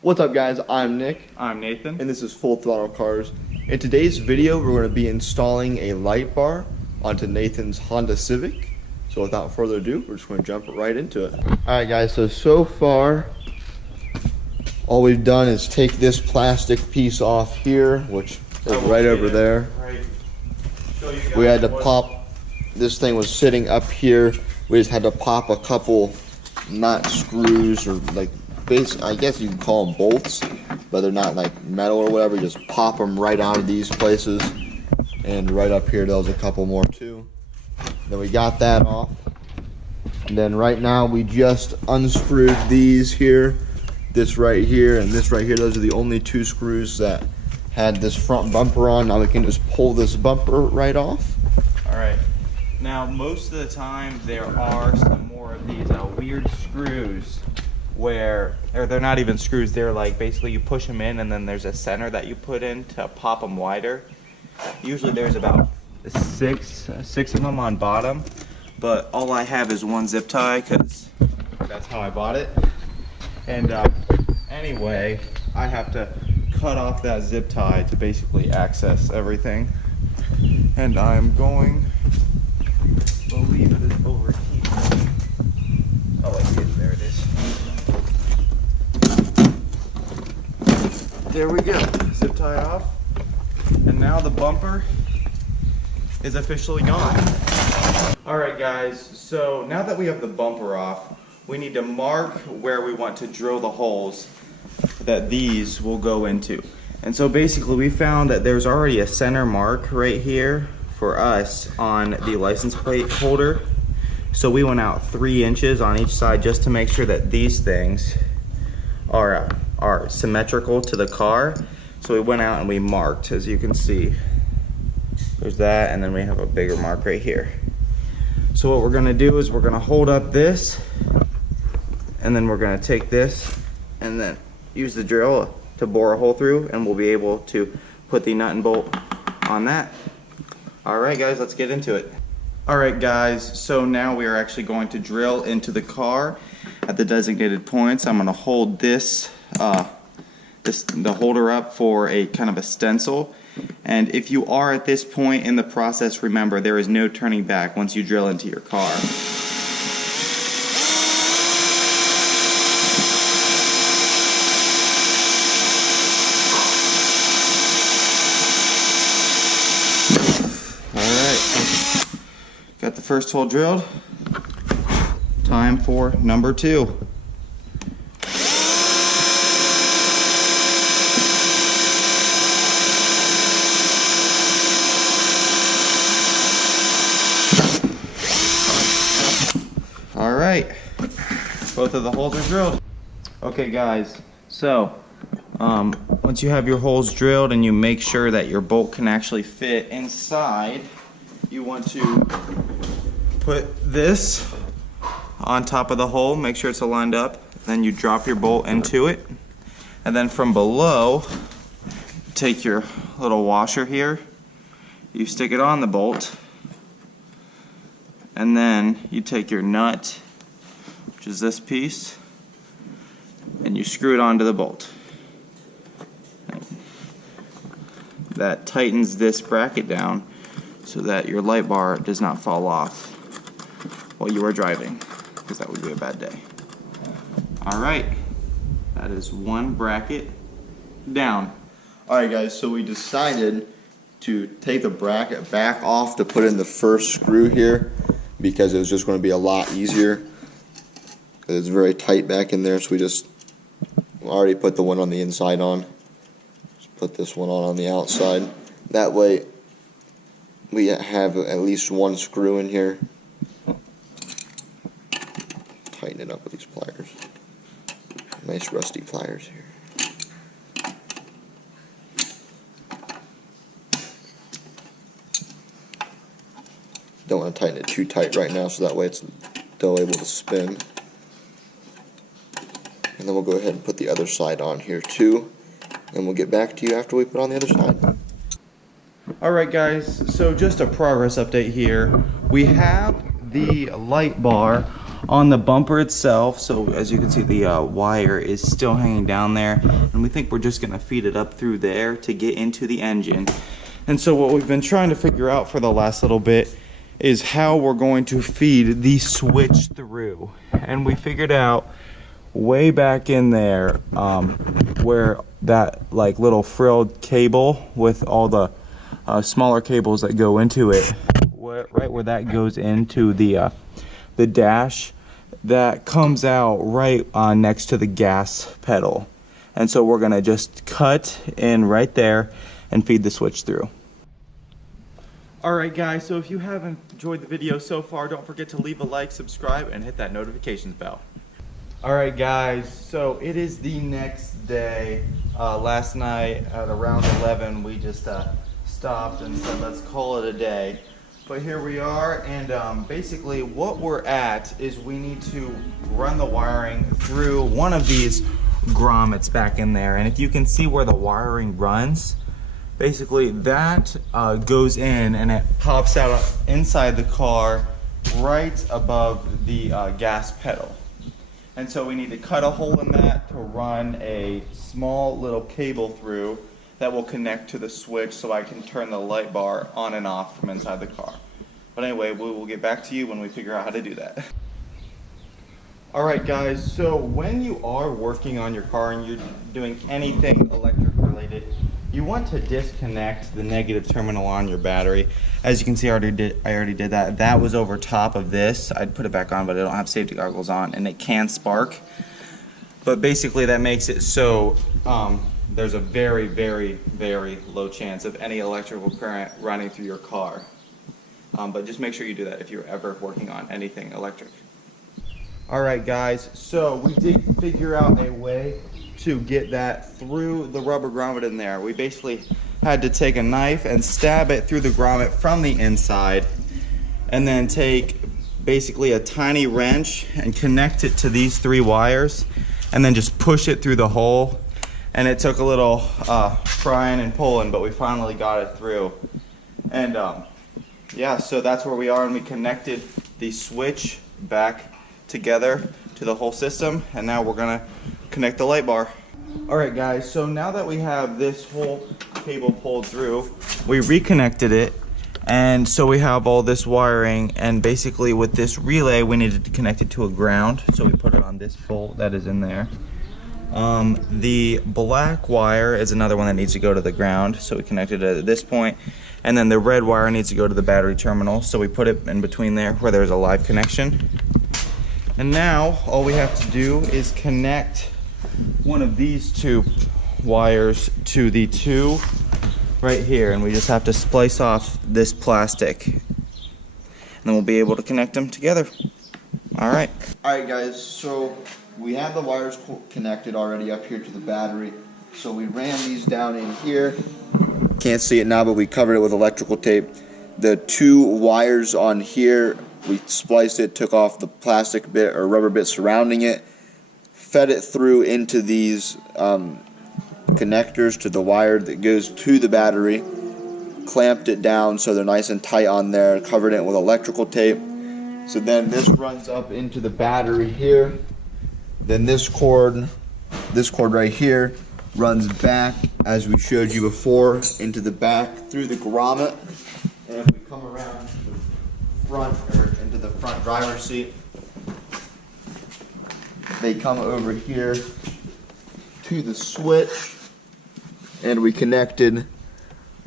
What's up guys, I'm Nick. I'm Nathan. And this is Full Throttle Cars. In today's video, we're going to be installing a light bar onto Nathan's Honda Civic. So without further ado, we're just going to jump right into it. Alright guys, so far, all we've done is take this plastic piece off here, which is right over there. We had to pop, this thing was sitting up here. We just had to pop a couple nut screws or like I guess you can call them bolts, but they're not like metal or whatever. You just pop them right out of these places, and right up here there was a couple more too. Then we got that off, and then right now we just unscrewed these here, this right here and this right here. Those are the only two screws that had this front bumper on. Now we can just pull this bumper right off. Alright, now most of the time there are some more of these weird screws where, or they're not even screws, they're like basically you push them in and then there's a center that you put in to pop them wider. Usually there's about six of them on bottom, but all I have is one zip tie because that's how I bought it. And anyway, I have to cut off that zip tie to basically access everything. And I'm going, I believe it is over here. Oh, I see it, there it is. There we go, zip tie off. And now the bumper is officially gone. Alright guys, so now that we have the bumper off, we need to mark where we want to drill the holes that these will go into. And so basically we found that there's already a center mark right here for us on the license plate holder. So we went out 3 inches on each side just to make sure that these things are symmetrical to the car. So we went out and we marked, as you can see. There's that, and then we have a bigger mark right here. So what we're gonna do is we're gonna hold up this, and then we're gonna take this and then use the drill to bore a hole through, and we'll be able to put the nut and bolt on that. Alright guys, let's get into it. Alright guys, so now we are actually going to drill into the car at the designated points. I'm going to hold the holder up for a kind of a stencil. And if you are at this point in the process, remember there is no turning back once you drill into your car. Got the first hole drilled. Time for number 2. All right, both of the holes are drilled. Okay guys, so once you have your holes drilled and you make sure that your bolt can actually fit inside, you want to put this on top of the hole, make sure it's aligned up, then you drop your bolt into it, and then from below take your little washer here, you stick it on the bolt, and then you take your nut, which is this piece, and you screw it onto the bolt. That tightens this bracket down so that your light bar does not fall off while you are driving, because that would be a bad day. Alright, that is one bracket down. Alright guys, so we decided to take the bracket back off to put in the first screw here because it was just going to be a lot easier. It's very tight back in there, so we just already put the one on the inside on. Just put this one on the outside. That way we have at least one screw in here. Tighten it up with these pliers. Nice rusty pliers here. Don't want to tighten it too tight right now, so that way it's still able to spin. And then we'll go ahead and put the other side on here too, and we'll get back to you after we put on the other side. Alright guys, so just a progress update here. We have the light bar on the bumper itself. So as you can see, the wire is still hanging down there, and we think we're just going to feed it up through there to get into the engine. And so what we've been trying to figure out for the last little bit is how we're going to feed the switch through. And we figured out way back in there where that like little frilled cable with all the smaller cables that go into it, right where that goes into the dash, that comes out right next to the gas pedal. And so we're gonna just cut in right there and feed the switch through. Alright guys, so if you haven't enjoyed the video so far, don't forget to leave a like, subscribe, and hit that notifications bell. Alright guys, so it is the next day. Last night at around 11 we just stopped and said let's call it a day. But here we are, and basically what we're at is we need to run the wiring through one of these grommets back in there. And if you can see where the wiring runs, basically that goes in and it pops out inside the car right above the gas pedal. And so we need to cut a hole in that to run a small little cable through that will connect to the switch so I can turn the light bar on and off from inside the car. But anyway, we will get back to you when we figure out how to do that. Alright guys, so when you are working on your car and you're doing anything electric related, you want to disconnect the negative terminal on your battery. As you can see, I already did that. That was over top of this. I'd put it back on, but I don't have safety goggles on, and it can spark. But basically that makes it so there's a very, very, very low chance of any electrical current running through your car. But just make sure you do that if you're ever working on anything electric. Alright guys, so we did figure out a way to get that through the rubber grommet in there. We basically had to take a knife and stab it through the grommet from the inside, and then take basically a tiny wrench and connect it to these 3 wires, and then just push it through the hole. And it took a little prying and pulling, but we finally got it through. And yeah, so that's where we are, and we connected the switch back together to the whole system, and now we're gonna connect the light bar. Alright guys, so now that we have this whole cable pulled through, we reconnected it, and so we have all this wiring, and basically with this relay we needed to connect it to a ground, so we put it on this bolt that is in there. The black wire is another one that needs to go to the ground, so we connected it at this point, and then the red wire needs to go to the battery terminal, so we put it in between there where there's a live connection. And now all we have to do is connect one of these 2 wires to the 2 right here, and we just have to splice off this plastic, and then we'll be able to connect them together. Alright guys, so we have the wires connected already up here to the battery. So we ran these down in here. Can't see it now, but we covered it with electrical tape. The 2 wires on here, we spliced it, took off the plastic bit or rubber bit surrounding it, fed it through into these connectors to the wire that goes to the battery, clamped it down so they're nice and tight on there, covered it with electrical tape. So then this runs up into the battery here. Then this cord right here runs back, as we showed you before, into the back through the grommet. And if we come around to the front, or into the front driver's seat, they come over here to the switch, and we connected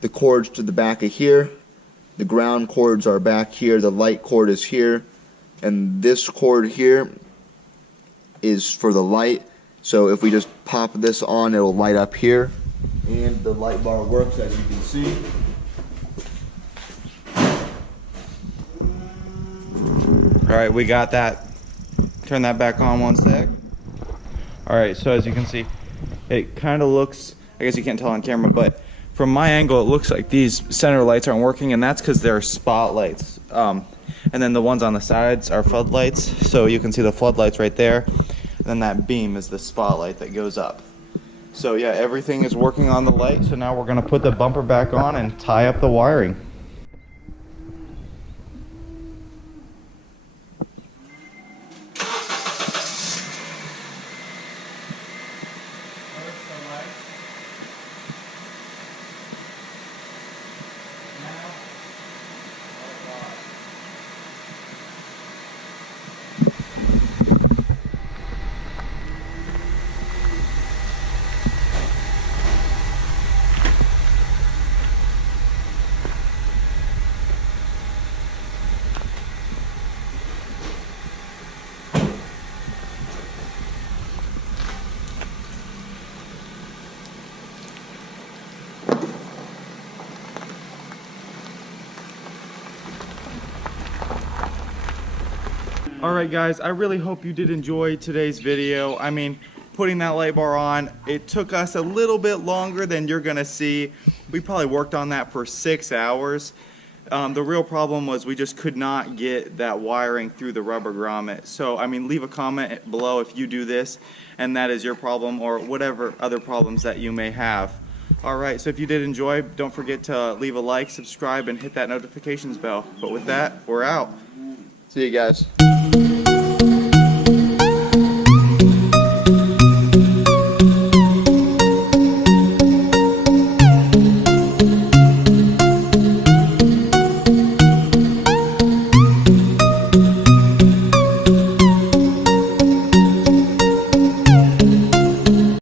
the cords to the back of here. The ground cords are back here, the light cord is here, and this cord here is for the light. So if we just pop this on, it'll light up here, and the light bar works, as you can see. Alright, we got that. Turn that back on one sec. Alright, so as you can see, it kind of looks, I guess you can't tell on camera, but from my angle it looks like these center lights aren't working, and that's because they're spotlights. And then the ones on the sides are floodlights, so you can see the floodlights right there. And then that beam is the spotlight that goes up. So yeah, everything is working on the light, so now we're going to put the bumper back on and tie up the wiring. Alright guys, I really hope you did enjoy today's video. I mean, putting that light bar on, it took us a little bit longer than you're gonna see. We probably worked on that for 6 hours. The real problem was we just could not get that wiring through the rubber grommet. So, I mean, leave a comment below if you do this and that is your problem, or whatever other problems that you may have. Alright, so if you did enjoy, don't forget to leave a like, subscribe, and hit that notifications bell. But with that, we're out. See you guys.